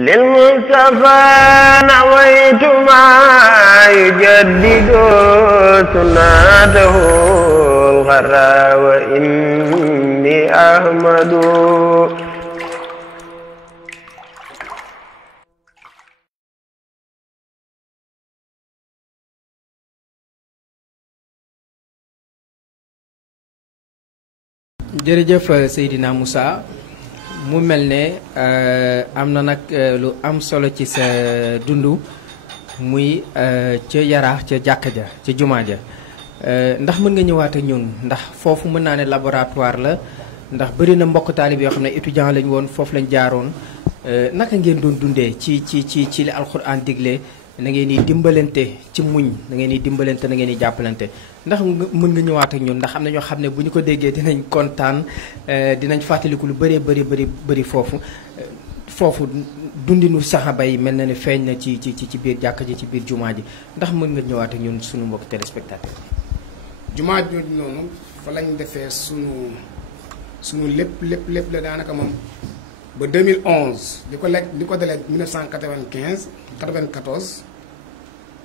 للمصطفى نويت ما يجدد سنته الغرا وإني أحمد jërëjëf Seydina Moussa mu mel ne am na nag lu am solo ci sa dundu muy ca Yaraax ca jàkka ja ca jumaa ja ndax mën nga ñëwaat ak ñun ndax foofu mën naa ne laboratoire la ndax bëri na mbokk taalib yoo xam ne étudiant lañ woon foofu lañ jaaroon naka ngeen doon dundee ci li alxuraan digle na ngeen di dimbalante ci muñ na ngeen di dimbalante na ngeen di jàppalante ndax mën nga ñëwaat ak ñun ndax am na ñoo xam ne bu ñu ko déggee dinañ kontaan dinañ fàttaliku lu bëree bëri foofu dundinu saxaaba yi mel na ne feeñ na ci biir jàkka ji ci biir jumaa ji ndax mën nga ñëwaat ak ñun sunu mbokk téléspectateur jumaa jooju noonu fa lañ defee sunu lépp la daanaka moom ba 2011 li ko dalee 1995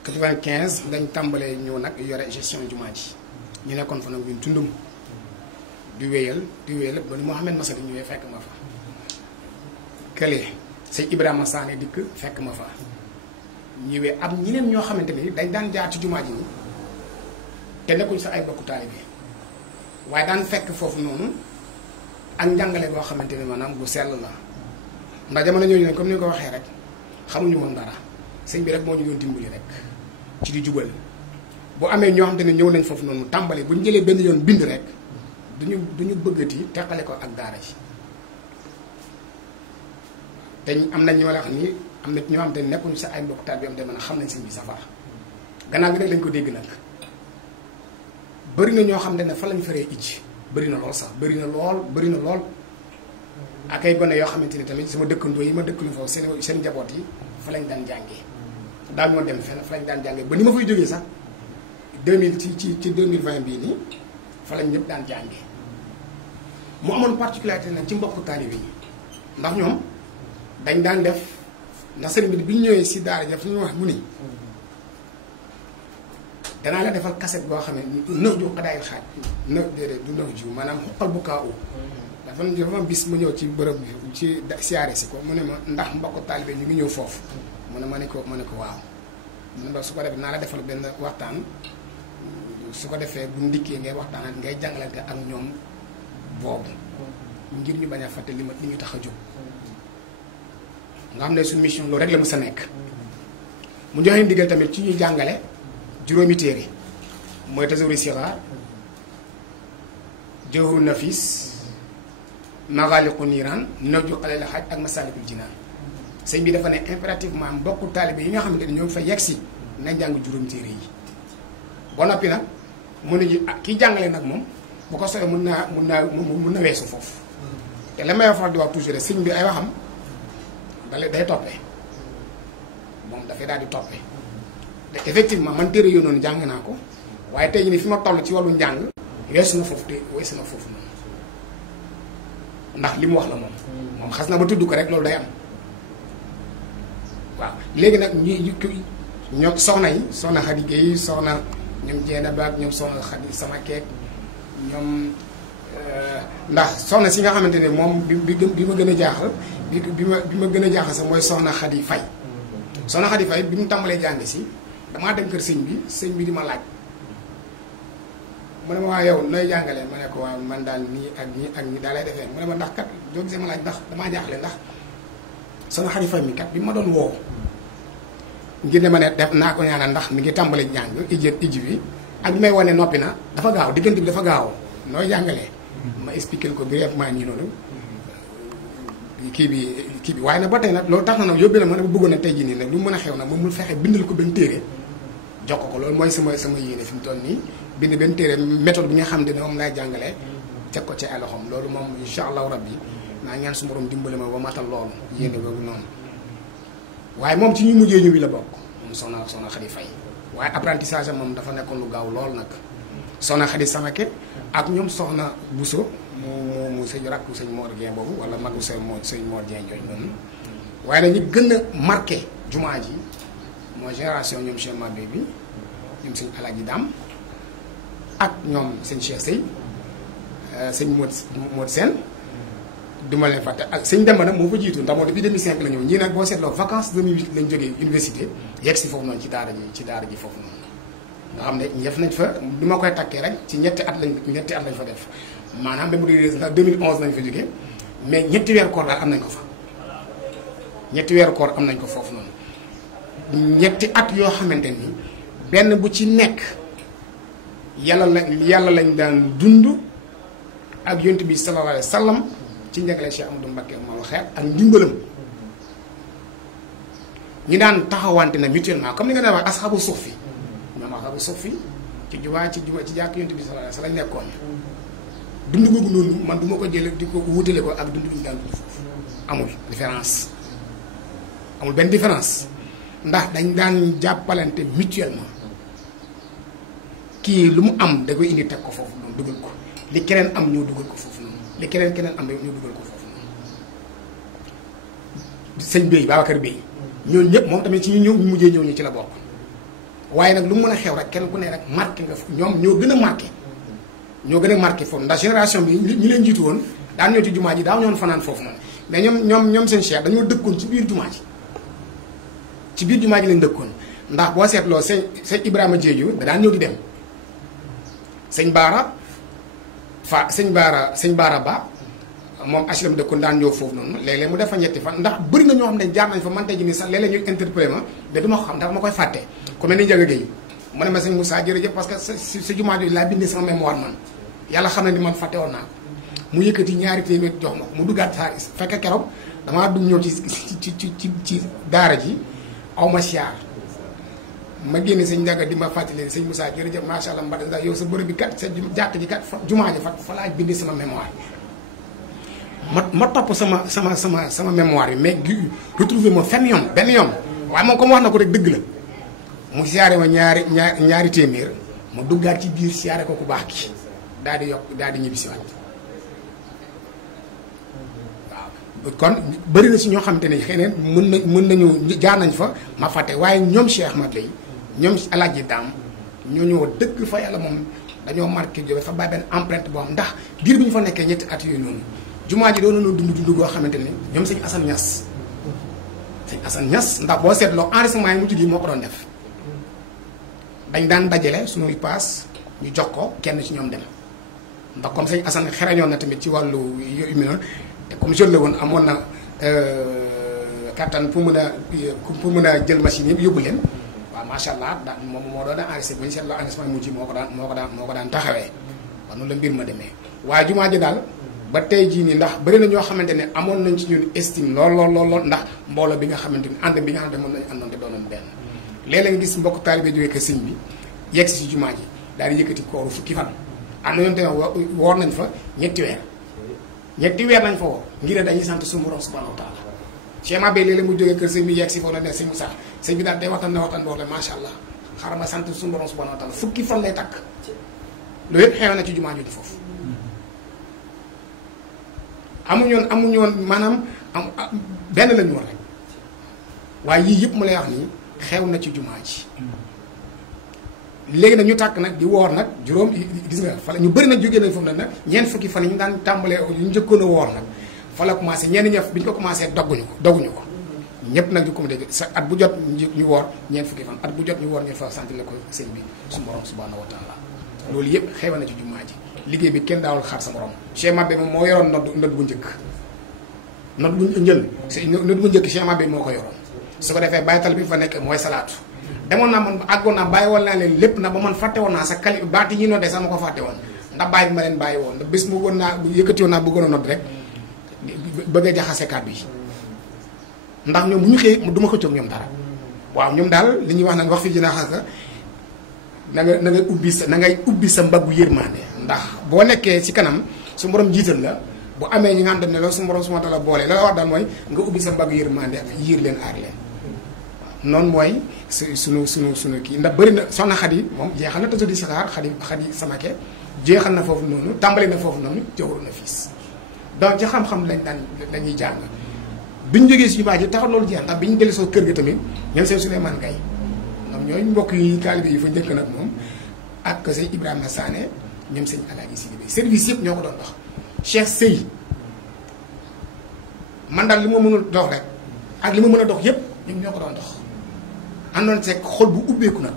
95 dañ tàmbalee ñëw nag yore gestion jumaa ji ñu nekkoon fa nag ñun tundum di wéyal ba ni Mouhamed Masadi ñëwee fekk ma fa kële sëñ Ibrahima Sané dikk fekk ma fa ñëwee am ñeneen ñoo xamante ni dañ daan jaar ci jumaa ji ni te nekkuñ sa ay bokku taalibe waaye daan fekk foofu noonu ak njàngale boo xamante ni maanaam bu sell la ndax jamono ñooñu comme ni nga ko waxee rek xamuñu woon dara sëñ bi rek moo ñu doon dimbali rek ci di jubal bu amee ñoo xamante ne ñëw nañ foofu noonu tàmbali bu ñu jëlee benn yoon bind rek duñu bëggati teqale ko ak daara ji te am nañ ñoo la wax ni am na ñoo xamante ne nekkuñu sa ay mbokk taal bi am de mën a xam nañ sëñ bi safar gannaaw bi rek lañ ko dégg nag bëri na ñoo xam ne fa lañ feree ijj bëri na lool sax bëri na lool ak ay gone yoo xamante ni tamit sama dëkkandoo yi ma dëkkalu foofu seen njaboot yi fa lañ daan jàngee daal moo dem fenn fa lañ daan jàngee ba ni ma fay jógee sax 2000 ci 2020 bii nii fa lañ ñëpp daan jàngee mu amoon particularité nag ci mbokku taalibe yi ndax ñoom dañ daan def ndax sëriñ bi ñu ñëwee si daara ja fu ñu wax mu ni danaa la defal cassette boo xam ne nëx ju xadaayil xaaj nëx déedéet du nëx ju maanaam xoqal bu kaa u dafa am bis mu ñëw ci bërëb bi ci siyaare si ko mu ne ma ndax mbokk taalibe ñu ngi ñëw foofu mu ne ma ne ko waaw mu ne su ko defee naa la defal benn waxtaan su ko defee bu ndikkee ngay waxtaan ngay jàngalante ak ñoom boobu ngir ñu bañ a fàtte li ñu tax a jóg nga xam ne suñu mission loolu rek la mës a nekk mu joxe ndigal tamit ci ñuy jàngale juróomi téere mooy tasawuri sixaar jawharu nafis magaaliqu niiraan nawju xaleel xaaj ak masaalikul jinaan sëñ bi dafa ne impérativement mbokku taalibe yi nga xamante ne ñoo fa yegg si nañ jàng juróomi téere yi ba noppi nag mu ne kii jàngale nag moom bu ko soobee mun na weesu foofu te la may faral di wax toujours sëñ bi ay waxam day toppee moom dafay daal di toppee te effectivement man téere yooyu noonu jàng naa ko waaye tey jii nii fi ma toll ci wàllu njàng weesu na foofu noonu ndax li mu wax la moom xas na ba tudd ko rek loolu day am waaw léegi nag ñoom soxna yi soxna Xadi Géey soxna ñoom jeena baag ñoom soxna Xadi sama keek ñoom ndax soxna si nga xamante ne moom bi ma gën a jaaxal bi ma gën a jaaxal sax mooy soxna Xadi Fay soxna Xadi Fay bi mu tàmbalee jàng si damaa dem kër sëñ bi di ma laaj mu ne ma waa yow nooy jàngalee ma ne ko waaw man daal nii ak nii daal lay defee mu ne ma ndax kat doo gisee ma laaj ndax damaa jaaxle ndax soxna Xadi Fay mi kat bi ma doon woo ngir ne ma ne def naa ko ñaanal ndax mi ngi tàmbalee jàng ijji bi ak bi may wane noppi na dafa gaaw diggante bi dafa gaaw nooy jàngalee ma expliqué ko brièvement nii noonu kii bi waaye nag ba tey nag loolu tax na nag yóbbee na ma ne ma bëggoon na tey jii nii nag lu mën a xew nag moom mu fexe bindal ko benn téere jox ko loolu mooy sama yéene fi mu toll nii bind benn téere méthode bi nga xam ne moom laay jàngalee teg ko ci ay loxoom loolu moom incha allahu rabbi naa ñaan su borom dimbali ma ba matal loolu yéene boobu noonu waaye moom ci ñu mujjee ñu bi la bokk moom soxna Xadi Fay waaye apprentissage moom dafa nekkoon lu gaaw lool nag soxna Xadi Samake ak ñoom soxna Bousso mu sëñ rakku sëñ Mor Dieng boobu wala magu sëñ Mor Dieng jooju noonu waaye nag ñi gën a marqué jumaa ji mooy génération ñoom Cheikh Mabé bi ñoom sëñ Alaaji Daam ak ñoom sëñ Cheikh Sey sëñ Modou Sène du ma leen fàtte ak sëñ Demba nag moo fa jiitu ndax moo depuis 2005 la ñëw ñii nag boo seetloo vacances 2008 lañ jógee université yegg si foofu noonu ci daara ji foofu noonu nga xam ne def nañ fa du ma koy takkee rek ci ñetti at lañ fa def maanaam ba mu di ndax 2011 lañ fa jógee mais ñetti weeru koor daal am nañ ko fa ñetti weeru koor am nañ ko foofu noonu ñetti at yoo xamante ni benn bu ci nekk yàlla lañ daan dund ak yonent bi sallallahu alayhi wa sallam ci njàngale Cheikh Amadou Mbacké moom xeet ak ndimbalam ñi daan taxawante na mutuellement comme ni nga daan wax asxabu suuf fi ñoom asxabu suuf fi ci jàkk yonent bi sallallahu alayhi wa sallam lañ nekkoon dund googu noonu man du ma ko jële di ko wutale ko ak dund bi ñu daan dund foofu amul différence amul benn différence ndax dañ daan jàppalante mutuellement kii lu mu am da koy indi teg ko foofu noonu dugal ko li keneen am ñoo dugal ko foofu noonu li keneen am ñoo dugal ko foofu noonu sëñ Bey Babacar Bey ñooñu ñëpp moom tamit ci ñu mujjee ñëw ñu ci la bokk waaye nag lu mu mën a xew rek kenn ku ne rek marqué nga ñoom ñoo gën a marqué foofu ndax génération bi ñu leen jiitu woon daan ñëw ci jumaa ji daaw ñoon fanaan foofu noonu mais ñoom seen Cheikh dañoo dëkkoon ci biir jumaa ji lañ dëkkoon ndax boo seetloo sëñ Ibrahima Diédhiou da daan ñëw di dem sëñ Baara Ba moom HLM dëkkoon daan ñëw foofu noonu léeg-léeg mu def fa ñetti fan ndax bëri na ñoo xam ne jaar nañ fa man tey jii nii sax léeg-léeg ñu interpellé ma mais du ma ko xam dafa ma koy fàtte ku mel ni Ndiaga Gueye mu ne ma sëñ Moussa jërëjëf parce que sa jumaa ji laa bindee sama mémoire man yàlla xam ne ni man fàtte woon naa ko mu yëkkati ñaari téeméer jox ma ko mu duggaat saa fekk keroog damaa dugg ñëw ci daara ji aw ma siyaar ma génne sëñ Ndiaga di ma fàttali sëñ Moussa jërëjëf macha allah mbaa yow sa bërëb bi kat sa jàkk ji kat jumaa ji fa laa bindee sama mémoire ma topp sama mémoire bi mais retrouvé ma benn yoon waaye moom comme wax na ko rek dëgg la mu siyaare ma ñaari téeméer ma duggaat ci biir siyaare ko ku baax ki daal di ñibbi si waat waaw kon bëri na si ñoo xamante ne xëy na mën nañu jaar nañ fa ma fàtte waaye ñoom Cheikh Ahmad lay ñoom Alaaji Daam ñoo ñëw dëgg fa yàlla moom dañoo marqué jóge fa bàyyi benn empreinte boo xam ndax diir bi ñu fa nekkee ñetti at yooyu noonu jumaa ji doon nañoo dund goo xamante ne ñoom sëñ Assane Niass ndax boo seetloo enregistrement yi mujj gi moo ko doon def dañ daan dajale suñuy paas ñu jox ko kenn ci ñoom dem ndax comme sëñ Assane xereñoon na tamit ci wàllu yu mel noonu te comme jeune la woon amoon na kattan pour mën a jël machine yëpp yóbbu leen waaw macha allah daan moom moo doon enregistré bu ñu seetloo enregistrement mujj moo ko daan taxawee waaw noonu la mbir ma demee waaye jumaa ji daal ba tey jii nii ndax bëri na ñoo xamante ne amoon nañ ci ñun estime lool ndax mbooloo bi nga xamante ni ànd bi nga xamante ne moom lañu àndoon te doonoon benn léeg-léeg nga gis mbokk taalibe jógee kër sëñ bi yegg si jumaa ji daal di yëkkati kooru fukki fan am na ñoom tamit woor nañ fa ñetti weer nañ fa woor ngir dañuy sant suñu borom subhanahu wa taala Cheikh Mabé léeg-léeg mu jógee kër sëñ bi yegg si foofu la ne sëñ Moussa sëñ bi daal day waxtaan boo xam ne macha allah xaaral ma sant suñu borom subhanahu wa taala fukki fan lay takk loolu yëpp xew na ci jumaa jooju foofu amuñu woon maanaam benn lañu woon rek waaye yii yëpp mu lay wax nii xew na ci jumaa ji léegi nag ñu tàkk nag di woor nag juróom gis nga fa la ñu bëri nag jógee nañ foofu nag ñeent fukki fan yi ñu daan tàmbalee ñu njëkkoon a woor nag fa la commencé ñenn ñëf bi ñu ko commencé dogguñu ko ñëpp nag ñu ko dégg sa at bu jot ñu woor ñeent fukki fan at bu jot ñu woor ñeent fa sant la ko sëñ bi su borom subhanahu wa taala loolu yëpp xew na ci jumaa ji liggéey bi kenn daawul xaar sa morom Cheikh Mabé moom moo yoroon nodd bu njëkk nodd bu njëkk Cheikh Mabé moo ko yoroon su ko defee bàyyital bi fa nekk mooy salaatu demoon naa man àggoon naa bàyyi woon naa leen lépp na ba man fàtte woon naa sa kali baati yi noddee sax ma ko fàtte woon ndax bàyyi bi ma leen bàyyi woon ndax bés mu woon naa yëkkati woon naa bëggoon a nodd rek bëgg a jaxase kàddu yi ndax ñoom bu ñu xëyee du ma ko ñoom dara waaw ñoom daal li ñuy wax naan wax fii dinaa xas na ngay ubbi sa mbaggu yërmande ndax boo nekkee ci kanam su borom jiital la bu amee ñi nga xam ne loolu su borom subhanahu wa ta'ala boole la wax daal mooy nga ubbi sa mbaggu yërmande yiir leen aar leen noonu mooy sunu kii ndax bëri na soxna Xadi moom jeexal na tëdd di saxaar Xadi Samake jeexal na foofu noonu tàmbali na foofu noonu joxul na fiis donc ci xam-xam lañuy jàng bi ñu jógee si jumaa ji taxaw loolu jeex ndax bi ñu dellu soo kër ga tamit ñoom seen Souleymane Gaye ñoom ñooy mbokk yi taalibe yi fa njëkk nag moom ak sëñ Ibrahima Sané ñoom sëñ Alaaji Sidi Bay service yëpp ñoo ko doon dox. Cheikh Sey man daal li ma mënul dox rek ak li ma mën a dox yëpp ñoom ñoo ko doon dox àndoon seeg xol bu ubbeeku nag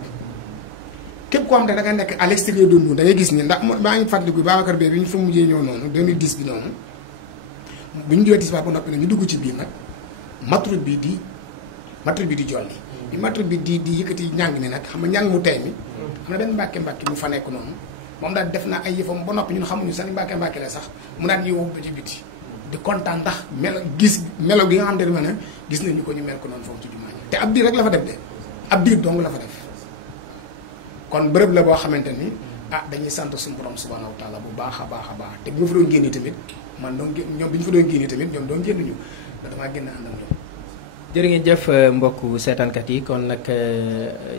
képp koo xam ne da nga nekk à l'extérieur de nous da ngay gis ni ndax maa ngi fàttaliku Babacar Bey bi ñu fa mujjee ñëw noonu 2010 bi noonu bu ñu jógee tisbaar ba noppi nag ñu dugg ci biir nag matrub bi di jolli bi matrub bi di yëkkati njàng mi nag xam nga njàng mu tey mi am na benn mbàkke mu fa nekk noonu moom daal def na ay yëfam ba noppi ñun xamuñu sax ni mbàkke la sax mu daan ñuy woo ba ci biti di kontaan ndax melo gi nga xam ne gis nañu ko ñu mel ko noonu foofu ci jumaa te ab diir rek la fa def de ab diir dong la fa def kon bërëb la boo xamante ni dañuy sant suñu borom subhanahu wa taala bu baax a baax te bu ma fa doon génnee tamit man doon ñoom bi ñu fa doon génnee tamit ñoom doon génnuñu da damaa génn àndandoo. jërë ngeen jëf mbokku seetaankat yi kon nag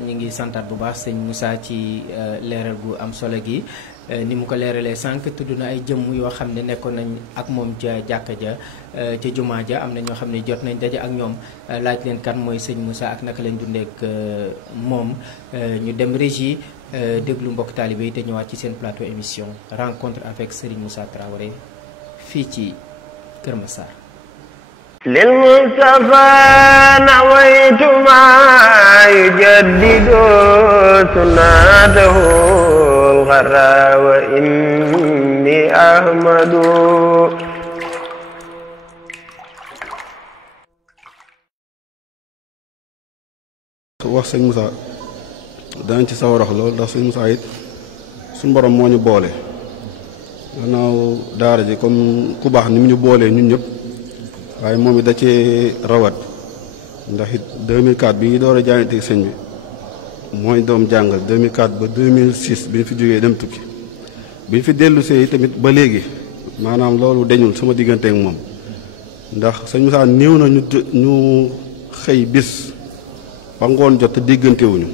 ñu ngi santaat bu baax sëñ Moussa ci leeral gu am solo gi ni mu ko leeralee sànq tudd na ay jëmm yoo xam ne nekkoon nañ ak moom ca jàkka ja ca jumaa ja am na ñoo xam ne jot nañ daje ak ñoom laaj leen kan mooy sëñ Moussa ak naka lañ dundeek moom ñu dem régie déglu mbokk taalibe yi te ñëwaat ci seen plateau émission rencontre avec Serigne Moussa Traoré fii ci Kër Massar. للمصطفى نويت ما يجدد سنته الغرى وإني أحمد wax sëñ Moussa danañ ci sawar wax loolu ndax sëñ Moussa it suñu borom moo ñu boole gannaaw daara ji comme ku baax ni mu ñu boolee ñun ñëpp waaye moom it da cee rawat ndax it 2004 bi ñu door a jaayante sëñ bi mooy doom jàngal 2004 ba 2006 bi ñu fi jógee dem tukki bi ñu fi dellu see tamit ba léegi maanaam loolu deñul sama diggante ak moom ndax sëñ Moussa néew na ñu xëy bis ba ngoon jot te déggantewuñu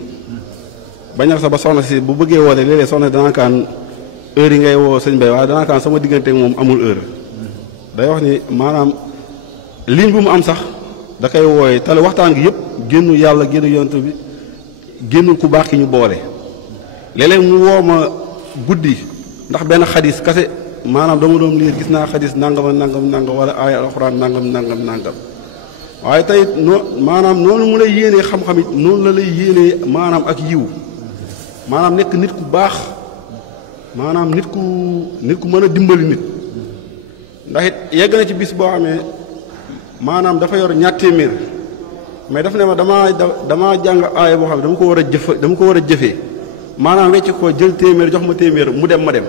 bañal sax ba soxna si bu bëggee woote léeg-léeg soxna danaa kaan heure yi ngay woo sëñ Bay waaye danaa kaan sama diggante ak moom amul heure day wax ni maanaam ligne bu mu am sax da koy wooye tale waxtaan gi yëpp génnu yàlla génnu yonent bi génnul ku baax ki ñu boole léeg-léeg mu woo ma guddi ndax benn xadis kase maanaam dama doon liir gis naa xadis nangam wala aaya alxuraan nangam waaye tey maanaam noonu mu lay yéenee xam-xam it noonu la lay yéenee maanaam ak yiw maanaam nekk nit ku baax maanaam nit ku mën a dimbali nit ndax it yegg na ci bis boo xamee maanaam dafa yor ñaar téeméer mais daf ne ma damaa jàng aaya boo xam ne dama ko war a jëfee maanaam wecc ko jël téeméer jox ma téeméer mu dem ma dem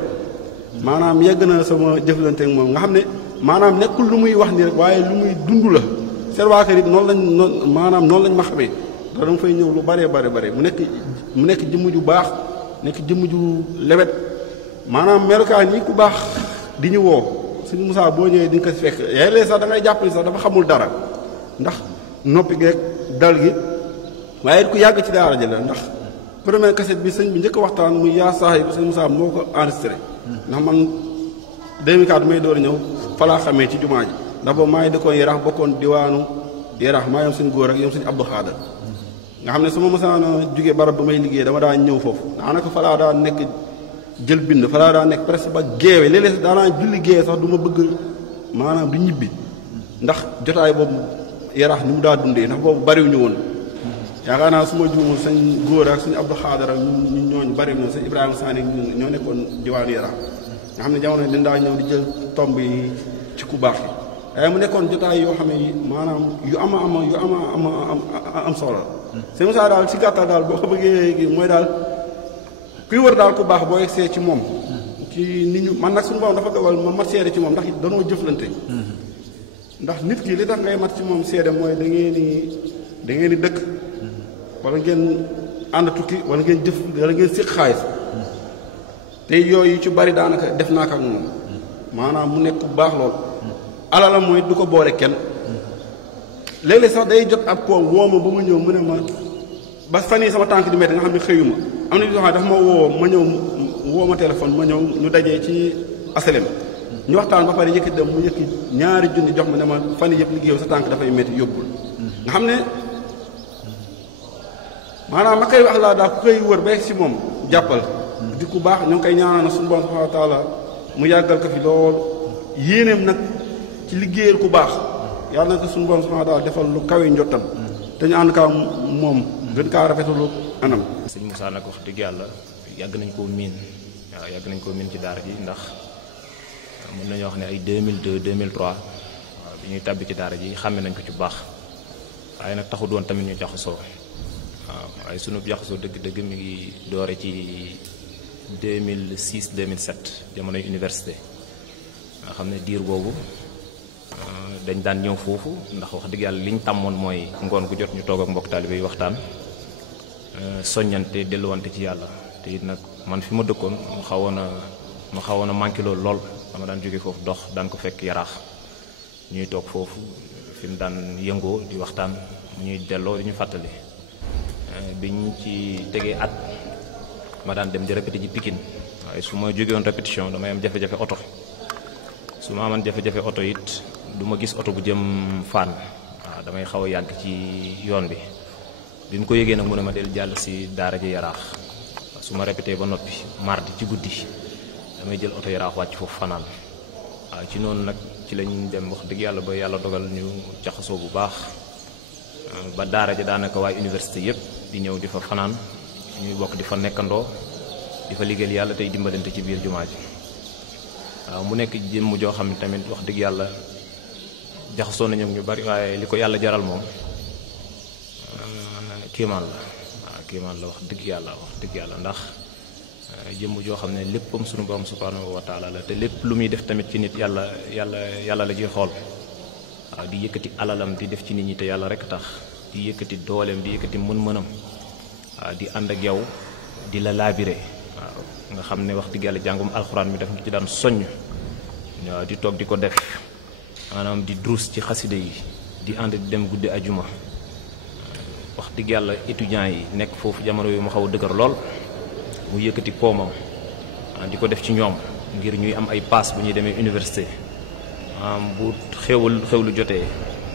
maanaam yegg na sama jëflante ak moom nga xam ne maanaam nekkul lu muy wax ni rek waaye lu muy dund la seen waa kër it noonu lañ ma xamee da dama fay ñëw lu bare mu nekk jëmm ju baax nekk jëmm ju lewet maanaam melukaan yi ku baax di ñu woo suñu Moussa boo ñëwee di nga ko fekk léeg-léeg sax da ngay jàpp ni sax dafa xamul dara ndax noppi geeg dal gi waaye it ku yàgg ci daara ji la ndax première cassette bi sëñ bi njëkk waxtaan muy yaa saax yi sëñ Moussa moo ko enregistré ndax man 2004 may door a ñëw falaa xamee ci jumaa ji ndax boobu maa ngi dëkkoon Yaraax bokkoon diwaanu Yaraax maa yom suñ góor ak yom suñu Abdou Xaadar nga xam ne su ma mësaana jógee barab ba may liggéey dama daan ñëw foofu daanaka falaa daa nekk jël bind falaa daa nekk presque ba geewe léeg-léeg daanaa julli geewe sax du ma bëgg maanaam di ñibbi ndax jotaay boobu Yaraax ni mu daa dundee ndax boobu bariwuñu woon yaakaar naa su ma juumul sañ góor ak suñu Abdou Xaadar ak ñun ñooñu bariwuñu woon sañ Ibrahima Sane ñoo nekkoon diwaanu Yaraax nga xam ne jamono dañ daa ñëw di jël tomb yi ci ku baax yi waaye mu nekkoon jotaay yoo xam ne maanaam yu am solo sëñ Moussa daal ci gàttal daal boo ko bëggee mooy daal kuy wër daal ku baax boo egsee ci moom ci nit ñu man nag suñu borom dafa dogal ma mat seede ci moom ndax danoo jëflante ndax nit ki li tax ngay mat ci moom seede mooy da ngeen di dëkk wala ngeen ànd tukki wala ngeen jëf wala ngeen séq xaalis te yooyu ci bari daanaka def naa ko ak moom maanaam mu nekk bu baax lool alalam mooy du ko boole kenn léeg-léeg sax day jot ab koom woo ma ba ma ñëw mu ne ma ba fan yii sama tànk di metti nga xam ne xëyuma am na ñoo xam ne dafa ma woo ma ñëw woo ma téléphone ma ñëw ñu dajee ci asalem ñu waxtaan ba pare yëkki dem mu yëkki ñaari junni jox ma ne ma fan yëpp liggéeyu sa tànk dafay métti yóbbul nga xam ne maanaam ma koy wax laa daal ku koy wër ba si moom jàppal di ku baax ñoo ngi koy ñaanal na suñu borom subhanahu wa taala mu yàggal ko fi lool yéeneem nag ci liggéeyal ku baax yàlla na ko suñu borom subhanahu wa taala defal lu kawe njottam te ñu ànd kaa moom gën kaa rafetalu anam. sëñ Moussa nag wax dëgg yàlla yàgg nañ koo miin waaw yàgg nañ koo miin ci daara ji ndax mën nañoo wax ne ay 2002 2003 waaw bi ñuy tàbbi ci daara ji xàmme nañ ko ci bu baax waaye nag taxut woon tamit ñu jaxasoo waaw waaye sunu jaxasoo dëgg-dëgg mi ngi doore ci 2006 2007 jamonoy université nga xam ne diir boobu dañ daan ñëw foofu ndax wax dëgg yàlla liñ tàmmoon mooy ngoon gu jot ñu toog ak mbokk taalibe yi waxtaan soññante delluwante ci yàlla te it nag man fi ma dëkkoon mu xawoon a manqué loolu lool dama daan jóge foofu dox daan ko fekk yaraax ñuy toog foofu fi mu daan yëngoo di waxtaan mu ñuy delloo di ñu fàttali biñ ci tegee at ma daan dem di répété ji Pikine waaye su ma jógewoon répétition damay am jafe-jafe oto su ma amoon jafe-jafe oto it du ma gis oto bu jëm Fann waaw damay xaw a yàgg ci yoon bi bi mu ko yëgee nag mu ne ma del jàll si daara ji yaraax su ma répété ba noppi mardi ci guddi damay jël oto yaraax wàcc foofu fanaan waaw ci noonu nag ci lañ dem wax dëgg yàlla ba yàlla dogal ñu jaxasoo bu baax ba daara ja daanaka waaye université yëpp di ñëw di fa fanaan ñuy bokk di fa nekkandoo di fa liggéeyal yàlla tey dimbalante ci biir jumaa ji waaw mu nekk jëmm joo xam ne tamit wax dëgg yàlla jaxasoo nañu ñu bari waaye li ko yàlla jaral moom kéemaan la waaw kéemaan la wax dëgg yàlla ndax jëmm joo xam ne léppam sunu borom subhanahu wa taala la te lépp lu muy def tamit ci nit yàlla la ji xool waaw di yëkkati alalam di def ci nit ñi te yàlla rek tax di yëkkati dooleem di yëkkati mën-mënam waaw di ànd ak yow di la laabire waaw nga xam ne wax dëgg yàlla jàngum alxuraan mi daf ñu ci daan soññ waaw di toog di ko def maanaam di drus ci xasida yi di ànd di dem guddi ajuma wax dëgg yàlla étudiants yi nekk foofu jamono yu mu xaw a dëgër lool mu yëkkati koomam di ko def ci ñoom ngir ñuy am ay paas bu ñuy demee université bu xewlu jotee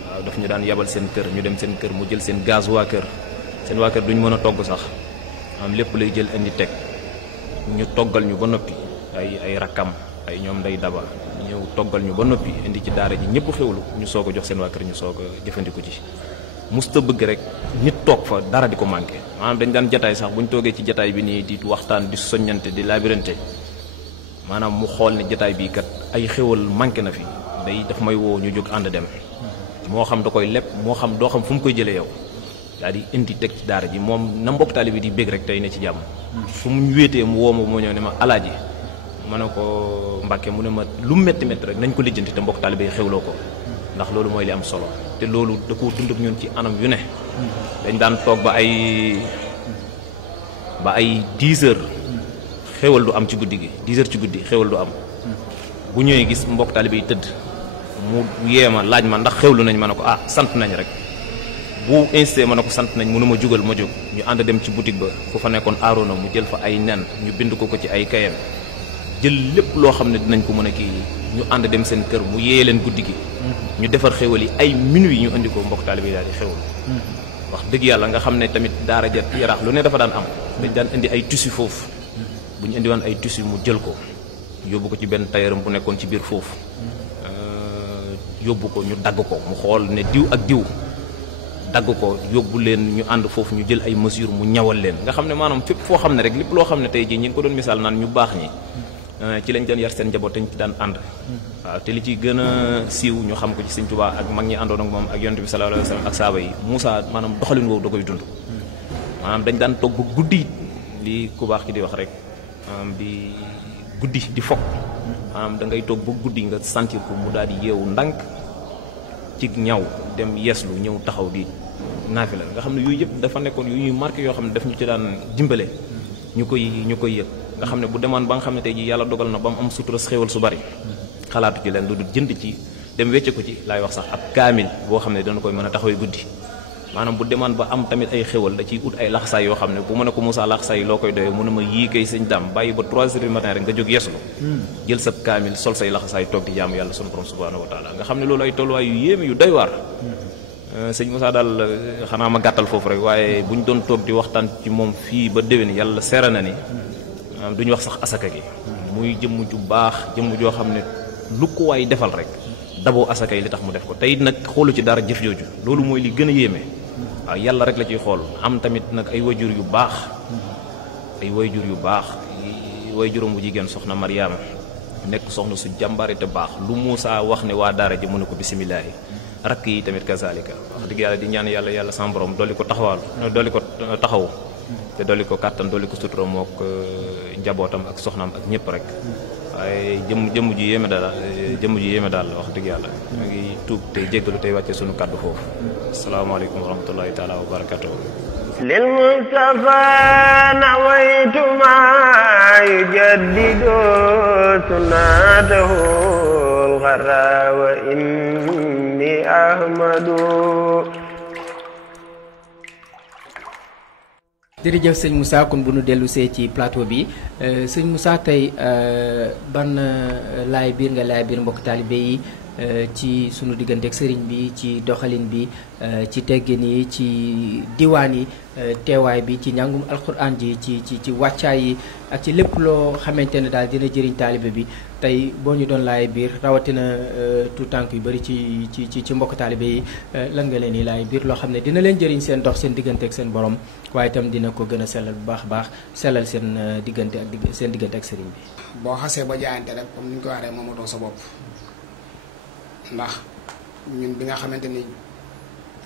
waaw daf ñu daan yabal seen kër ñu dem seen kër mu jël seen gaz waa kër seen waa kër duñ mën a togg sax lépp lay jël indi teg ñu toggal ñu ba noppi ay rakkam ay ñoom day daba ñëw toggal ñu ba noppi indi ci daara ji ñëpp xewlu ñu soog a jox seen waa kër ñu soog a jëfandiku ci musta bëgg rek nit toog fa dara di ko manqué maanaam dañ daan jataay sax bu ñu toogee ci jataay bi nii di waxtaan di soññante di labirante maanaam mu xool ne jataay bii kat ay xewal manqué na fi day daf may woo ñu jóg ànd dem moo xam da koy lepp moo xam doo xam fu mu koy jëlee yow daal di indi teg ci daara ji moom na mbokk taalibe bi di bég rek tey ne ci jàmm fu mu wéetee mu woo ma moo ñëw ne ma alaaji ma ne ko Mbàkke mu ne ma lu métti métti rek nañ ko lijjanti te mbokk taalibe yi xewloo ko ndax loolu mooy li am solo te loolu da ko dund ak ñun ci anam yu ne dañ daan toog ba ay 10 heures xewal du am ci guddi gi 10 heures ci guddi xewal du am bu ñëwee gis mbokk taalibe yi tëdd mu yeema laaj ma ndax xewlu nañ ma ne ko sant nañ rek bu insisté ma ne ko sant nañ mënu ma jugal ma jóg ñu ànd dem ci boutique ba ku fa nekkoon aaroona mu jël fa ay nen ñu bind ko ci ay kayam jël lépp loo xam ne dinañ ko mën a kii ñu ànd dem seen kër mu yee leen guddi gi ñu defar xewal yi ay minuit ñu indi ko mbokk taalibe yi daal di xewal wax dëgg yàlla nga xam ne tamit daara ja yaraax lu ne dafa daan am dañ daan indi ay tissu foofu bu ñu indi woon ay tissu mu jël ko yóbbu ko ci benn tailleuram bu nekkoon ci biir foofu yóbbu ko ñu dagg ko mu xool ne diw ak diw dagg ko yóbbu leen ñu ànd foofu ñu jël ay mesures mu ñawal leen nga xam ne maanaam fépp foo xam ne rek lépp loo xam ne tey jii ñi ngi ko doon misaal naan ñu baax ñi ci lañ daan yar seen njaboot dañ ci daan ànd waaw te li ci gën a siiw ñu xam ko ci Sëñ Tuubaa ak mag ñi àndoon ak moom ak Yonent bi sallallahu alayhi wa sallam ak saaba yi Moussa maanaam doxalin woowu da koy dund maanaam dañ daan toog ba guddi li ku baax ki di wax rek maanaam di guddi di fokk maanaam da ngay toog ba guddi nga sentir ko mu daal di yeewu ndànk ci ñaw dem yeeslu ñëw taxaw di naafila nga xam ne yooyu yëpp dafa nekkoon yu ñuy marqué yoo xam ne daf ñu ci daan dimbale ñu koy yëg nga xam ne bu demaan ba nga xam ne tey ji yàlla dogal na ba mu am sutura xéewal su bari xalaatu ci leen lu dul jënd ci dem wecce ko ci laay wax sax ab kaamil boo xam ne dana koy mën a taxawee guddi maanaam bu demaan ba am tamit ay xéwal da ciy ut ay laxsaay yoo xam ne bu mu ne ko Moussa laxsaay yi loo koy doyee mu ne ma yii kay sëñ daam bàyyi ba 3 heures du matin rek nga jóg yeslu jël sab kaamil sol say laxsaay toog di jaamu yàlla sunu borom subhanahu wa taala nga xam ne loolu ay tolluwaay yu yéeme yu doy waar sëñ Moussa daal xanaa ma gàttal foofu rek waaye bu ñu doon toog di waxtaan ci moom fii ba déwén yàlla seera na ni du ñu wax sax asaka gi muy jëmm ju baax jëmm joo xam ne lu ko waay defal rek daboo asaka yi li tax mu def ko tey nag xoolu ci dara jëf jooju loolu mooy li gën a yéeme waaw yàlla rek la ciy xool am tamit nag ay wayjur yu baax wayjuram bu jigéen soxna Mariama nekk soxna su jàmbare te baax lu Moussa wax ne waa daara ji mën na ko bisimilahi rakk yi tamit kazalika wax dëgg yàlla di ñaan yàlla sama borom dolli ko taxaw te dolli ko kàttan dolli ko sutura mook njabootam ak soxnaam ak ñëpp rek waaye jëmm ji yéeme daal wax dëgg yàlla ma ngi tuub tey jéggalu tey wàcce sunu kàddu foofu asalaamaaleykum wa rahmatullahi taala wa barakatuh lil Mustafa nawaytu ma yujaddidu sunnatahu al-gharra wa inni ahmadu. jërëjëf sëñ Moussa kon bu nu dellu see ci plateau bi sëñ Moussa tey ban laay biir nga laay biir mbokk taalibe yi ci sunu diggante ak sëriñ bi ci doxalin bi ci teggin yi ci diwaan yi teewaay bi ci njàngum alxuraan ji ci wàccaay yi ak ci lépp loo xamante ne daal dina jëriñ taalibe bi tey boo ñu doon laay biir rawatina tout tànk yu bëri ci mbokk taalibe yi lan nga leen di laay biir loo xam ne dina leen jëriñ seen dox seen diggante ak seen borom waaye itam dina ko gën a sellal bu baax a baax sellal seen diggante ak sëriñ bi. boo xasee ba jaayante rek comme ni ñu ko waxee moom doo sa bopp ndax ñun bi nga xamante ni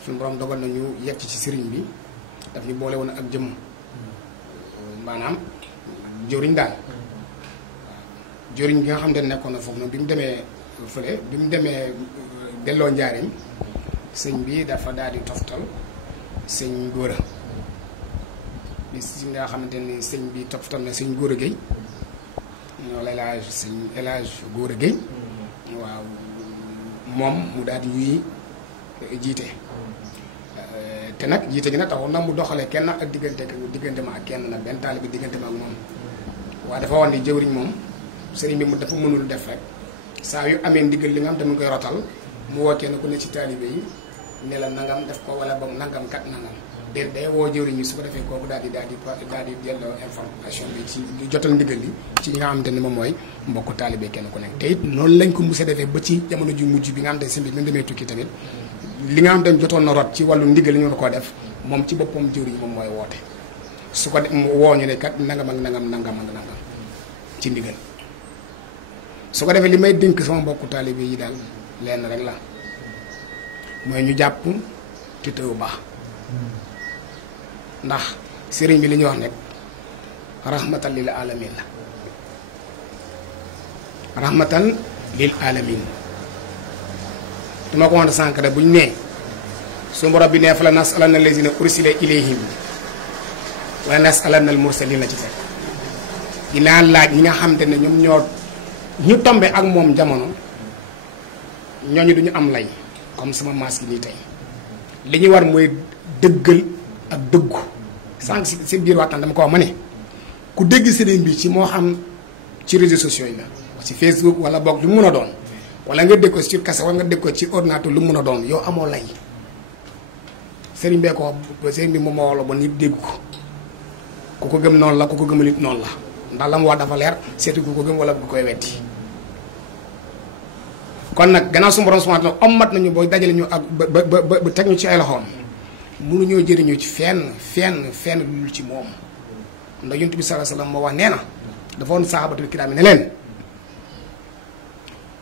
suñu borom dogal na ñu yegg ci sëriñ bi daf ñu boole woon ak jëmm maanaam jëriñ daal. joriñ bi nga xam ne nekkoon na foofu noonu bi mu demee fële bi mu demee delloo njaareem sëñ bi dafa daal di toftal sëñ Góora bi si nga xamante ni sëñ bi toftal na sëñ Góora Gueye ñoo la laaj sëñ El Hadj Góora Gueye waaw moom mu daal di ñuy jiite te nag jiite gi nag taxul na mu doxalee kenn ak diggante ma ak kenn nag benn taalibe bi diggante ma ak moom waaye dafa wax ni jëwriñ moom sëriñ bi mu dafa mënul def rek saa yu amee ndigal li nga xam te mu koy rotal mu woo kenn ku ne ci taalibe yi ne la nangam def ko wala boog nangam kat nangam déet day woo jëwriñ yi su ko defee kooku daal di delloo information bi ci jotal ndigal li ci ñi nga xamante ne moom mooy mbokku taalibe kenn ku nekk te it noonu lañ ko mos a defee ba ci jamono ju mujj bi nga xam te sëñ bi ñu demee tukki tamit li nga xam te jotoon na rot ci wàllu ndigal li ñu war koo def moom ci boppam jëwriñ moom mooy woote su ko woo ñu ne kat nangam ak nangam ci ndigal su ko defee li may dénk sama mbokku taalibe yi daal lenn rek la mooy ñu jàpp te tëw baax ndax sëriñ bi li ñuy wax nekk rahmatan lil alamin la rahmatan lil alamin dama ko wax sànq rek bu ñu nee su borom bi nee fa la nasalanna lazina ursila ilayhim wala nasalanna al mursalin la ci fekk dinaa laaj ñi nga xam te ne ñoom ñu tombe ak moom jamono ñooñu duñu am lay comme sama maas gi nii tey li ñuy war mooy dëggal ak dëggu sànq si biir waxtaan dama ko wax ma ne ku dégg sëriñ bi ci moo xam ci réseaux sociaux yi la ci Facebook wala boog lu mu mën a doon wala nga dégg ko ci kase wala nga dégg ko ci ordinateur lu mu mën a doon yow amoo lay sëriñ bee ko wax sëriñ bi moom moo wax la ba nit dégg ko ku ko gëm noonu la ku ko gëmal it noonu la ndax la mu wax dafa leer seetu ku ko gëm wala ku koy wetti kon nag gannaaw suñu borom subhanahu wa ta'ala ommat nañu booy dajale ñu ak ba teg ñu ci ay loxoom mënuñoo jëriñoo ci fenn lu dul ci moom ndax yonent bi sallallahu alayhi wasallam moo wax nee na dafa woon sahabatul kiram ne leen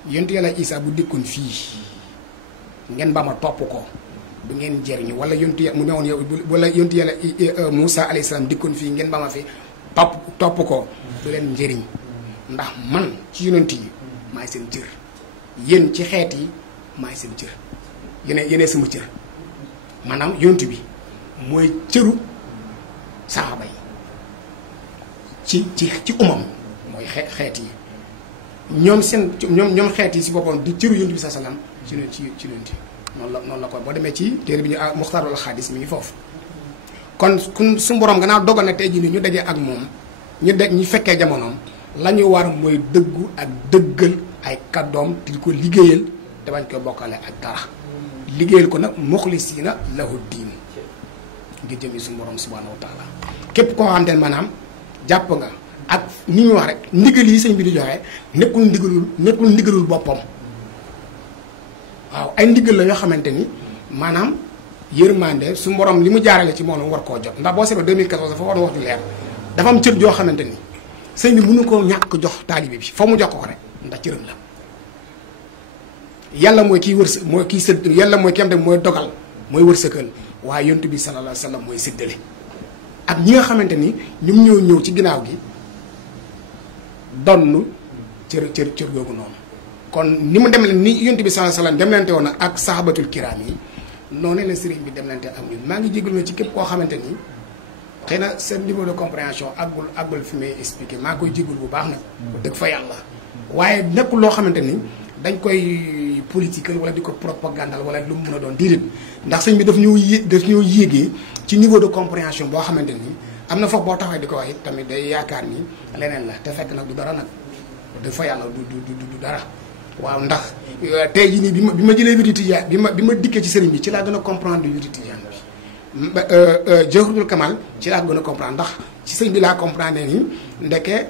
yonent yàlla Isa bu dikkoon fii ngeen ba ma topp ko du ngeen jëriñu wala yonent mu ne woon yow wala yonent yàlla Moussa alayhi salaam dikkoon fii ngeen ba ma fi topp ko du leen njëriñ ndax man ci yonent yi maay seen cër yéen ci xeet yi maay seen cër yéene sama cër maanaam yonent bi mooy cëru saxaaba yi ci umam mooy xeet yi ñoom xeet yi si boppam di cëru yonent bi sa salaam ci yonent noonu la ko boo demee ci téere bi ñu Muxtaarul Xaadis mi ngi foofu. kon suñu borom gannaaw dogal na tey jii nii ñu dajee ak moom ñu fekkee jamonoom la ñu war mooy dëggu ak dëggal ay kàddoom di ko liggéeyal te bañ koy bokkale ak dara liggéeyal ko nag muxlisiina lahu diin ngir jëmi suñu borom subhaanahu wa taala képp koo xamante ne maanaam jàpp nga ak ni ñu wax rek ndigal yi sëñ bi di joxe nekkul ndigalul boppam waaw ay ndigal la yoo xamante ni maanaam yërmande su borom li mu jaarale ci moom war koo jot ndax boo seetlee 2014 dafa war a wax ju leer dafa am cër joo xamante ni sëñ bi mënu koo ñàkk jox taalibe bi fa mu jox ko rek ndax cëram la yàlla mooy kiy wërsëg mooy kiy sëdd yàlla mooy kim dem mooy dogal mooy wërsëgal waaye yonent bi sallallahu alayhi wa sallam mooy séddale ak ñi nga xamante ni ñoom ñoo ñëw ci ginnaaw gi donn cër googu noonu kon ni mu dem ni yonent bi sallallahu alayhi wa sallam demlante woon ak sahabatul kiram yi noonu la sëriñ bi demlante ak ñun maa ngi jégalu na ci képp koo xamante ni xëy na seen niveau de compréhension àggul fi may expliqué maa koy jégalu bu baax nag dëgg fa yàlla waaye nekkul loo xamante ni dañ koy politique wala di ko propagandal wala lu mu mën a doon déedéet ndax sëñ bi daf ñoo yéegee ci niveau de compréhension boo xamante ni am na foofu boo taxawee di ko wax it tamit day yaakaar ni leneen la te fekk nag du dara nag dëgg fa yàlla du dara waaw ndax tey jii nii bi ma jëlee wirdu tijaan bi ma dikkee ci sëriñ bi ci laa gën a comprendre wirdu tijaan bi Jawharatul Kamal ci laa gën a comprendre ndax ci sëñ bi laa comprendre ni ndeke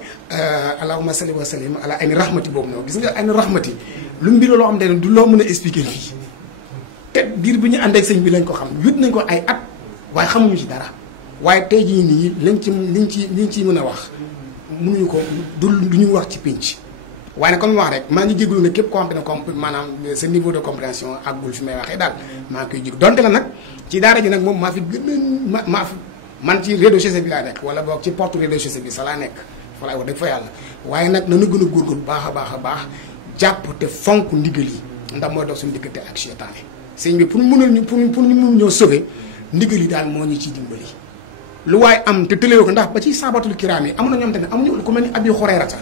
allahumma salli wa sallim ala ayni rahmati boobu noonu gis nga ayni rahmati lu mbir loo xam ne du loo mën a expliquer fii te biir bi ñu ànd ak sëñ bi lañ ko xam wut nañ ko ay at waaye xamuñu ci dara waaye tey jii nii liñ ci mën a wax mënuñu ko du ñu wax ci pénc waaye nag comme wax rek maa ngi jégalu ne képp koo xam ne comme maanaam sa niveau de compréhension àggul fi may waxee daal maa ngi koy jég donte la nag ci daara ji nag moom maa fi gën a man ci rez-de-chaussée bi laa nekk wala boog ci porte rez-de-chaussée bi sa laa nekk fa laay wax dëgg fa yàlla waaye nag nanu gën a góorgóorlu baax a baax jàpp te fonk ndigal yi ndax mooy dox suñu diggante ak seytaane sëñ bi pour ñu mën ñoo sauver ndigal yi daal moo ñu ciy dimbali lu waaye am te tëléwoo ko ndax ba ci saabatul kiraam yi am na ñoom tamit amuñu ku mel ni Abi Hurayrata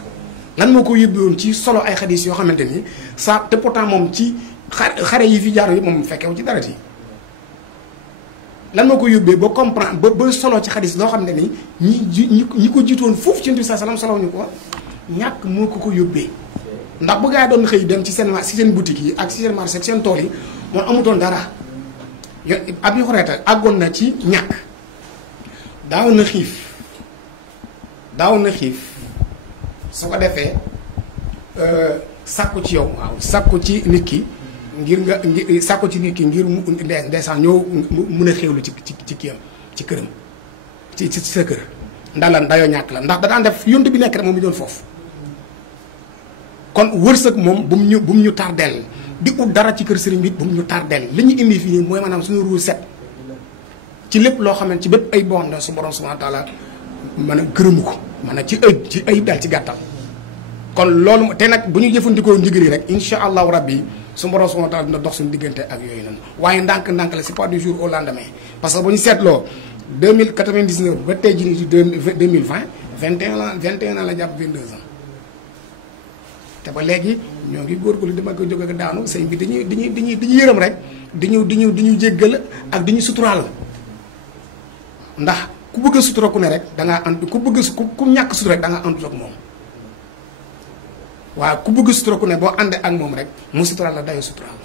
lan moo ko yóbbuwoon ci solo ay xadis yoo xamante ni saa te pourtant moom ci xare yi fi jaar yi moom fekkewu ci dara ci lan moo ko yóbbee ba comprendre ba solo ci xadis loo xamante ni ñi ko jiitoon foofu ci Yonent bi sallam solo ñu ko ñàkk moo ko yóbbee ndax bu gaa yi doon xëy dem ci seen boutique yi ak ci seen marché ak seen tool yi moom amutoon dara Abi Hurayra àggoon na ci ñàkk daaw na xiif su ko defee sàkku ci yow waaw sàkku ci nit ki ngir mu ndeysaan ñëw mun a xéewlu ci kiyam ci këram ci sa kër ndax lan dayoo ñàkk la ndax da daan def yonte bi nekk rek moom mi doon foofu kon wërsëg moom bu mu ñu tardeel di ut dara ci kër sëriñ bi bu mu ñu tardeel li ñu indi fii nii mooy maanaam suñu ruu set ci lépp loo xam ne ci bépp ay bon su borom subhanahu wa taala mën a gërëmu ko maanaam ci ayib daal ci gàttal kon loolu te nag bu ñu jëfandikoo ndigal yi rek insha allahu rabbi su borom subhanahu wa taala dina dox suñu diggante ak yooyu noonu waaye ndànk-ndànk la c'est pas du jour au lendemain parce que bu ñu seetloo 2099 ba tey jii ci 2020 21 ans la jàpp 22 ans te ba léegi ñoo ngi góorgóorlu dama ko jóg ak daanu sëñ bi dañuy yërëm rek di ñu jéggal ak di ñu suturaal ndax ku bëgg a sutura ku ne rek da ngaa ànd ku ñàkk sutura rek da ngaa àndut ak moom waaw ku bëgg a sutura ku ne boo àndee ak moom rek mu suturaal la dayo suturaal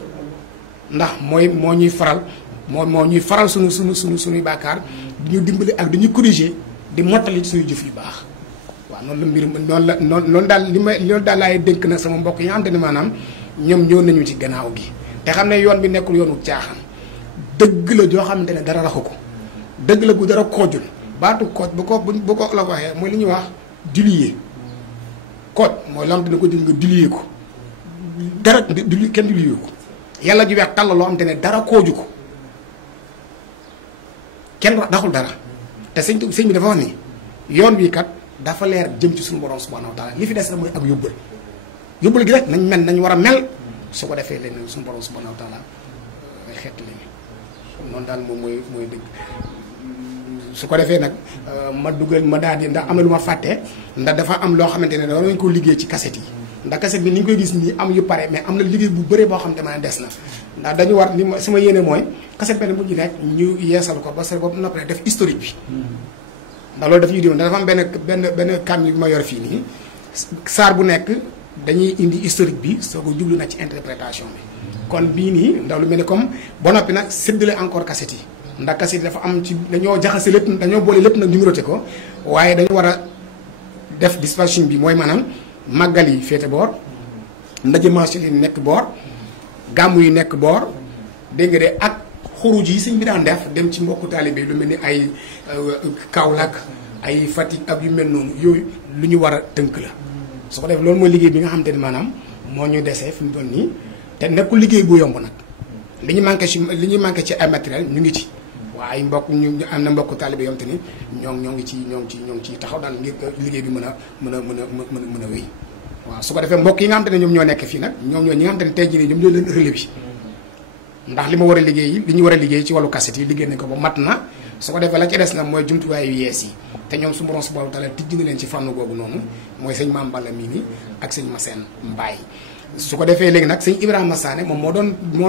ndax moo ñuy faral suñuy bàkkaar di ñu dimbali ak di ñu corriger di mottali suñu jëf yu baax waaw noonu la mbir noonu daal loolu daal laay dénk nag sama mbokk yi nga xam te ne maanaam ñoom ñëw nañu ci gannaaw gi te xam ne yoon bi nekkul yoonu caaxaan dëgg la joo xamante ne dara raxu ko dëgg la gu dara koojul baatu kooj bu ko la ko waxee mooy li ñuy wax diluer kooj mooy lam dina ko jël nga diluer ko dara kenn diluer ko yàlla ju weex tàll loo xamante ne dara kooju ko kenn daxul dara te sëñ bi dafa wax ni yoon bii kat dafa leer jëm ci suñu borom subhanahu wa taala li fi des na mooy ak yóbbal gi rek nañ war a mel su ko defee leen suñu borom subhanahu wa taala xeet lañu noonu daal moom mooy dëgg su ko defee nag ma daal di ndax am na lu ma fàtte ndax dafa am loo xamante ne dañu ko liggéey ci cassette yi ndax cassette bi ni ñu koy gis nii am yu pare mais am na liggéey bu bëree boo xam ne des na ndax dañu war li ma sama yéene mooy cassette benn bu ñu nekk ñu yeesal ko ba sa bopp noppee def historique bi ndax loolu daf ñuy diwoon dafa am benn camion bi ma yor fii nii saar bu nekk dañuy indi historique bi soo ko jublu na ci interprétation bi kon bii nii ndax lu mel ni comme ba noppi nag séddale encore cassette yi ndax cassette yi dafa am ci dañoo jaxase lépp dañoo boole lépp nag numéroté ko waaye dañu war a def dispatching bi mooy maanaam màggal yi féete boor ndaje mensuel yi nekk boor gàmmu yi nekk boor dégg nga de ak xuruj yi sëñ bi daan def dem ci mbokku taalibe lu mel ni ay Kaolack ay Fatick ak yu mel noonu yooyu lu ñu war a tënk la su ko def loolu mooy liggéey bi nga xamante ni maanaam moo ñu desee fi mu toll nii te nekkul liggéey bu yomb nag li ñu manqué ci ay matériel ñu ngi ci waaye ay mbokk ñu am na mbokku taalibe yom te ni ñoo ngi ci taxaw daal ngir liggéey bi mën a wéy waaw su ko defee mbokk yi nga xamante ne ñoom ñoo nekk fii nag ñoom ñoo ñi nga xamante ne tey jii nii ñoom ñoo leen relais bi ndax li ñu war a liggéey ci wàllu cassette yi liggéey nañ ko ba mat na su ko defee la ci des nag mooy jumtuwaay yu yees yi te ñoom su borom subhanahu wa taala tijji na leen ci fànn googu noonu mooy sëñ Maam Balla mii nii ak sëñ Massène Mbaye su ko defee léegi nag sëñ Ibrahima Sané moom moo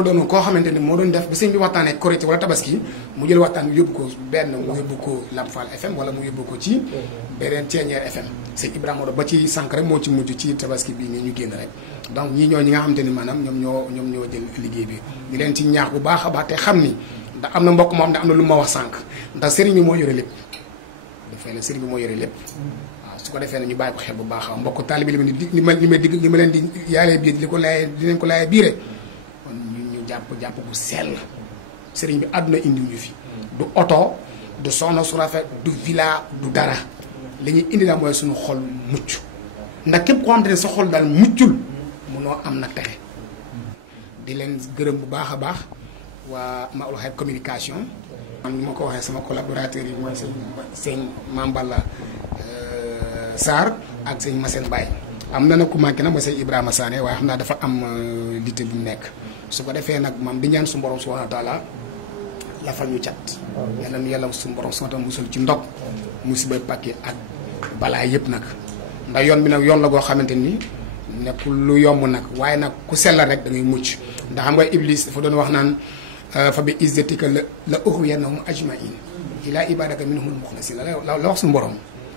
doon koo xamante ni moo doon def ba sëñ bi waxtaanee Korité wala Tabaski mu jël waxtaan bi yóbbu ko benn mu yóbbu ko Lamp Fall FM wala mu yóbbu ko ci beneen Thiéniere FM sëñ Ibrahima ba ci sànq rek moo ci mujj ci Tabaski bii nii ñu génn rek donc ñii ñi nga xamante ni maanaam ñoom ñoo jël liggéey bi di leen ci ñaax bu baax a baax te xam ni ndax am na mbokk moo xam ne am na lu ma wax sànq ndax sëriñ bi moo yore lépp dafay la sëriñ bi moo yore lépp waaw su ko defee ne ñu bàyyi ko xel bu baax a mbokk taalibe li ma leen di yaalee biir li ko laayee dinañ ko laayee biire kon ñu jàpp bu sell sëriñ bi àdduna indi ñu fi du oto du soxna su rafet du villa du dara li ñuy indi daal mooy suñu xol mucc ndax képp koo xamante ne sa xol daal muccul munoo am nag texe di leen gërëm bu baax a baax waa Maodo Xayb communication am ni ma ko waxee sama collaborateur yi mooy sëñ Mame Balla Sarr ak sëñ Massène Mbaye am na nag ku manqué nag mooy sëñ Ibrahima Sané waaye xam naa dafa am lité bu mu nekk su ko defee nag maam di ñaan suñu borom subhanahu wa taala lafal ñu cat yàlla nu yàlla suñu borom subhanahu wa taala musul ci ndog musiba pàkki ak balaa yëpp nag ndax yoon bi nag yoon la goo xamante ni nekkul lu yomb nag waaye nag ku sellal rek da ngay mucc ndax xam nga Iblis dafa doon wax naan fa bi izzatika la ughwiyannahum ajma'in ila ibadaka minhumul mukhlasin la wax suñu borom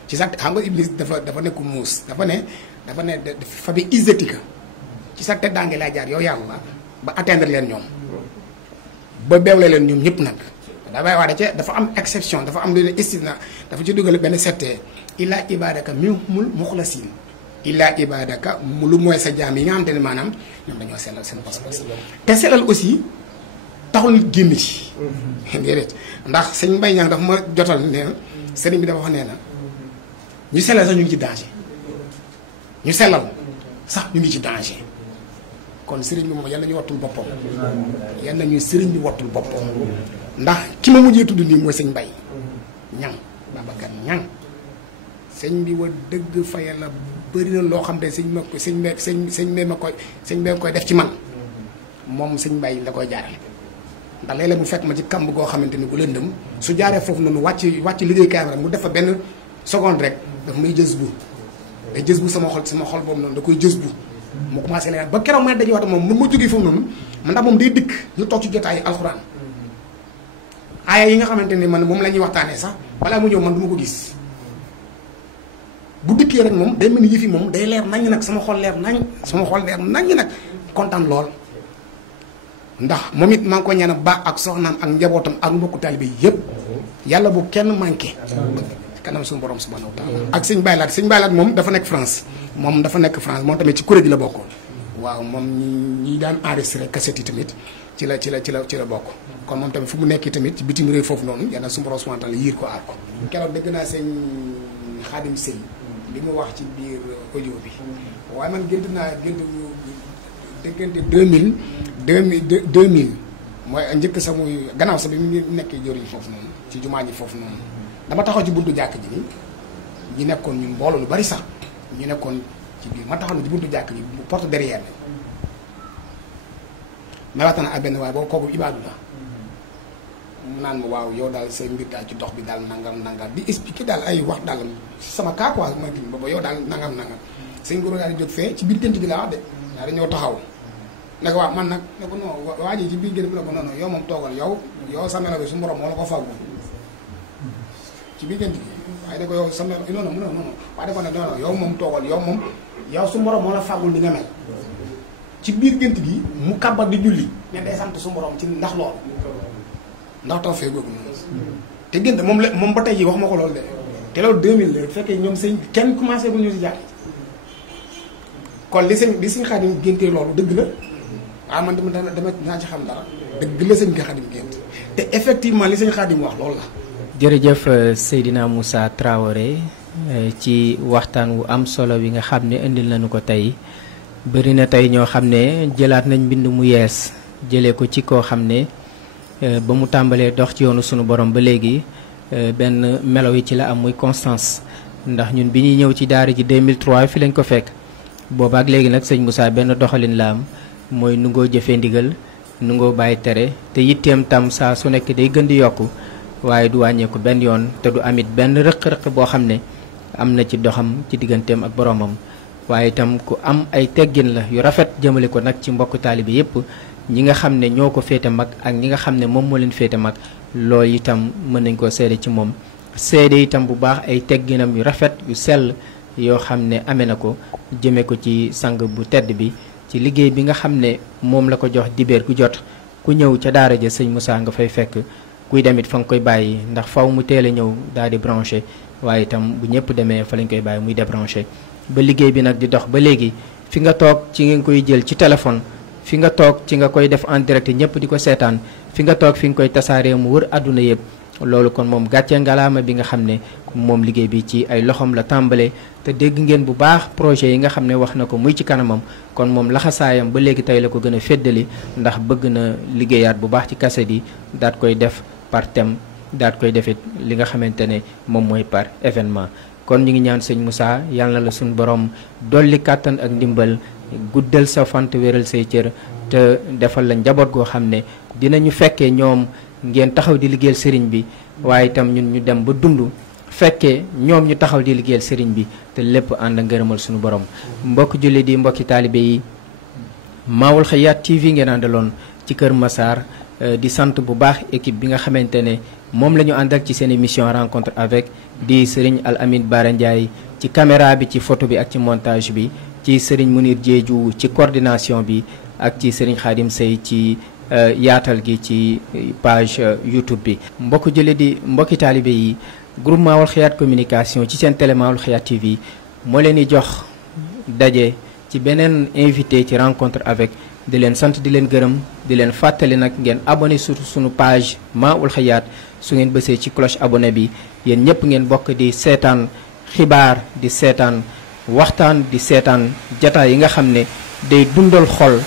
ci sax xam nga Iblis dafa nekku muus dafa ne fa bi izzatika ci sax te daange laa jaar yow yàlla ba atteindre leen ñoom ba beewle leen ñoom ñëpp nag dafay wax dafa am exception dafa am lu ne istisna dafa ci dugal benn settee ila ibadaka minhumul mukhlasin illa ibadaka lu mooy sa jaam yi nga xamante ne maanaam ñoom dañoo sellal seen pas-pas te sellal aussi taxul nit génn ci déedéet ndax sëñ Mbaye Niang dafa ma jotal ne sëriñ bi dafa wax nee na ñu sellal sax ñu ngi ci danger ñu sellal sax ñu ngi ci danger kon sëriñ bi moom yal na ñu wattul boppam yal na ñu sëriñ bi wattul boppam ndax ki ma mujjee tudd nii mooy sëñ Mbaye Niang Babacar Niang sëñ bi wa dëgg fa yàlla bëri na loo xam ne sëñ bee koy def ci man moom sëñ Mbaye la koy jaarale ndax léeg-léeg mu fekk ma ci kamb goo xamante ni bu lëndëm su jaaree foofu noonu wàcc liggéeykaayam rek mu def fa benn seconde rek daf may jës bu day jës bu sama xol boobu noonu da koy jës bu mu commencé leen ba keroog ma dañuy wax moom mun ma jógee foofu noonu man ndax moom day dikk ñu toog ci jotaayu alxuraan aaya yi nga xamante ni man moom la ñuy waxtaanee sax balaa mu ñëw man du ma ko gis bu dikkee rek moom day mel ni yëf yi moom day leer naññ nag sama xol leer naññ nag kontaan lool ndax moom it maa ngi ko ñaan baax ak soxnaam ak njabootam ak mbokku taalibe yëpp yàlla bu kenn manqué kanam suñu borom subhanahu wa taala ak sëñ Baylaat moom dafa nekk France moom tamit ci kuréel gi la bokkoon waaw moom ñi daan enregistré cassette yi tamit ci la bokk kon moom tamit fu mu nekk tamit ci bitim réew foofu noonu yàlla suñu borom subhanahu wa taala yiir ko aar ko keroog dégg naa sëñ Xaadim Sëy li mu wax ci biir audio bi waaye man gént diggante 2000 mooy njëkk sa muy gannaaw sa bi mu nekkee jëriñ foofu noonu ci jumaa ji foofu noonu dama taxaw ci buntu jàkk ji ni ñi nekkoon ñun mbooloo lu bari sax ñu nekkoon ci biir ma taxaw na ci buntu jàkk ji porte derrière la may waxtaan ak benn waaye boobu kooku ibaadu la mu naan ma waaw yow daal say mbir daal ci dox bi daal nangam di expliquer daal ay wax daal sama cas quoi ma kii booba yow daal nangam sëñ Goro daal di jóg fee ci biir gént gi laa wax de daal dañoo taxaw ne ko waaw man nag ne ko non waa ji ci biir gént bi ne ko non non yow moom toogal yow sa melo bi su borom moo la ko fàggu ci biir gént bi waaye da ko yow sa melo non non non waaye da ko ne non yow moom toogal yow su borom moo la fàggul di nga mel ci biir gént gi mu kàbbat di julli ne day sant su borom ci ndax loolu ndax taw fee googu noonu te gént moom ba tey ji wax ma ko loolu de te loolu 2000 la fekkee ñoom sëñ kenn commencé bu ñu si jàkk kon li sëñ Xaadim géntee loolu dëgg la waaw man dama dinaa ci xam dara dëgg la sëñ Xaadim gént te effectivement li sëñ Xaadim wax loolu la. jërëjëf Seydina Moussa Traoré ci waxtaan wu am solo wi nga xam ne indil nañu ko tey bëri na tey ñoo xam ne jëlaat nañ mbind mu yees jëlee ko ci koo xam ne ba mu tàmbalee dox ci yoonu sunu borom ba léegi benn melo yi ci la am muy constance ndax ñun bi ñuy ñëw ci daara ji 2003 fi lañ ko fekk boobaak léegi nag sëñ Moussa benn doxalin la am mooy nu ngoo jëfee ndigal nu ngoo bàyyi tere te yitteem tam saa su nekk day gën di yokku waaye du wàññeeku benn yoon te du amit benn rëq-rëq boo xam ne am na ci doxam ci digganteem ak boromam waaye itam ku am ay teggin la yu rafet jëmale ko nag ci mbokku taalibe yépp ñi nga xam ne ñoo ko féete mag ak ñi nga xam ne moom moo leen féete mag loolu itam mën nañ koo seede ci moom seede itam bu baax ay tegginam yu rafet yu sell yoo xam ne amee na ko jëme ko ci sang bu tedd bi ci liggéey bi nga xam ne moom la ko jox dibéer gu jot ku ñëw ca daara ja sëñ Moussa nga fay fekk kuy demit fa nga koy bàyyi ndax faw mu teel a ñëw daal di branché waaye itam bu ñëpp demee fa lañ koy bàyyi muy débranché ba liggéey bi nag di dox ba léegi fi nga toog ci nga koy jël ci téléphone fi nga toog ci nga koy def en direct ñëpp di ko seetaan fi nga toog fi nga koy tasaaree mu wër àdduna yëpp loolu kon moom gàccee ngalaama bi nga xam ne moom liggéey bi ci ay loxoom la tàmbalee te dégg ngeen bu baax projet yi nga xam ne wax na ko muy ci kanamam kon moom laxasaayam ba léegi tey la ko gën a féddali ndax bëgg na liggéeyaat bu baax ci kaset yi daat koy def par thème daat koy defit li nga xamante ne moom mooy par événement kon ñu ngi ñaan sëñ Moussa yal na la suñu borom dolli kàttan ak ndimbal guddal sa fant wéral say cër te defal la njaboot goo xam ne dinañu fekkee ñoom ngeen taxaw di liggéeyal sëriñ bi waaye itam ñun ñu dem ba dund fekkee ñoom ñu taxaw di liggéeyal sëriñ bi te lépp ànd ak ngërëmal suñu borom mbokk julli di mbokki taalibe yi Maoul Hayaat TV ngeen àndaloon ci Kër Massar di sant bu baax équipe bi nga xamante ne moom la ñu àndal ci seen émission rencontre avec di sëriñ Al Amin Bara Ndiaye ci caméra bi ci photo bi ak ci montage bi ci sëriñ Mounir Diédhiou ci coordination bi ak ci sëriñ Khadim Sey ci yaatal gi ci page YouTube bi mbokk jële di mbokki taalibe yi groupe Maoul Hayaat communication ci seen télé Maoul Hayaat TV moo leen di jox daje ci beneen invité ci rencontre avec di leen sant di leen gërëm di leen fàttali nag ngeen abonné surtout sunu page Maoul Hayaat su ngeen bësee ci cloche abonné bi yéen ñëpp ngeen bokk di seetaan xibaar di seetaan waxtaan di seetaan jataay yi nga xam ne day dundal xol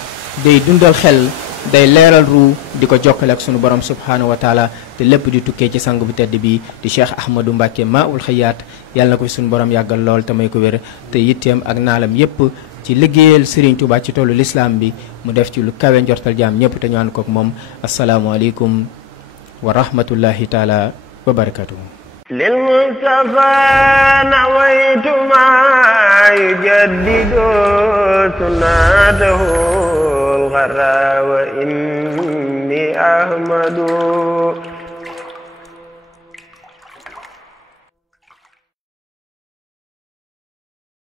day dundal xel day leeral ru di ko jokkale ak sunu borom subhaanahu wa taala te lépp di tukkee ci sang bu tedd bi di Cheikh Ahmadou Mbacké Maoul Hayaat yàlla na ko fi sunu borom yàggal lool te may ko wér te yitteem ak naalam yépp ci liggéeyal Serigne Touba ci tollu l'islam bi mu def ci lu kawe njortal jaam ñëpp te ñu ànd kook moom asalaamualeykum wa rahmatullahi taala wa barakatuhu للمصطفى نويت ما يجدد سنته الغراء وإني أحمد